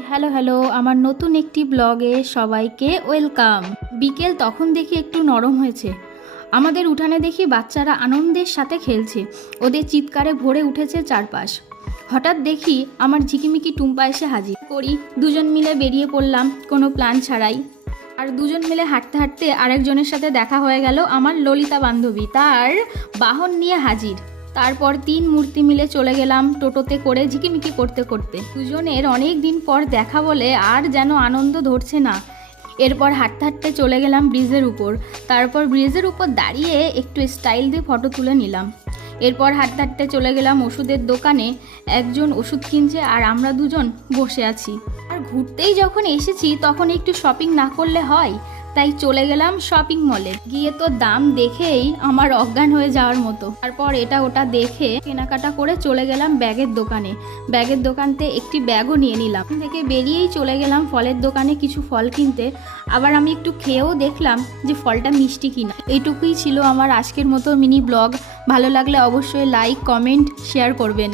Hello hello, আমার নতুন একটি ব্লগে সবাইকে ওয়েলকাম। বিকেল তখন দেখি একটু নরম হয়েছে। আমাদের উঠানে দেখি বাচ্চারা আনন্দের সাথে খেলছে, ওদের চিৎকারে ভরে উঠেছে চারপাশ। হঠাৎ দেখি আমার ঝিকিমিকি টুম্পা এসে হাজির করি। দুজন মিলে বেরিয়ে পড়লাম কোনো প্ল্যান ছাড়াই। আর দুজন মিলে হাঁটতে হাঁটতে আরেকজনের সাথে দেখা হয়ে গেল, আমার ললিতা বান্ধবী তার বাহন নিয়ে হাজির। তারপর তিন মূর্তি মিলে চলে গেলাম টোটোতে করে ঝিকিমিকি করতে করতে। দুজনের অনেক দিন পর দেখা বলে আর যেন আনন্দ ধরছে না। এরপর হাঁটতে হাঁটতে চলে গেলাম ব্রিজের উপর। তারপর ব্রিজের উপর দাঁড়িয়ে একটু স্টাইল দিয়ে ফটো তুলে নিলাম। এরপর হাঁটতে হাঁটতে চলে গেলাম ওষুধের দোকানে। একজন ওষুধ কিনছে আর আমরা দুজন বসে আছি। আর ঘুরতেই যখন এসেছি তখন একটু শপিং না করলে হয়, তাই চলে গেলাম শপিং মলে। গিয়ে তো দাম দেখেই আমার অজ্ঞান হয়ে যাওয়ার মতো। তারপর এটা ওটা দেখে কেনাকাটা করে চলে গেলাম ব্যাগের দোকানে। ব্যাগের দোকানতে একটি ব্যাগও নিয়ে নিলাম। থেকে বেরিয়েই চলে গেলাম ফলের দোকানে কিছু ফল কিনতে। আবার আমি একটু খেয়েও দেখলাম যে ফলটা মিষ্টি কিনা। এইটুকুই ছিল আমার আজকের মতো মিনি ব্লগ। ভালো লাগলে অবশ্যই লাইক, কমেন্ট, শেয়ার করবেন।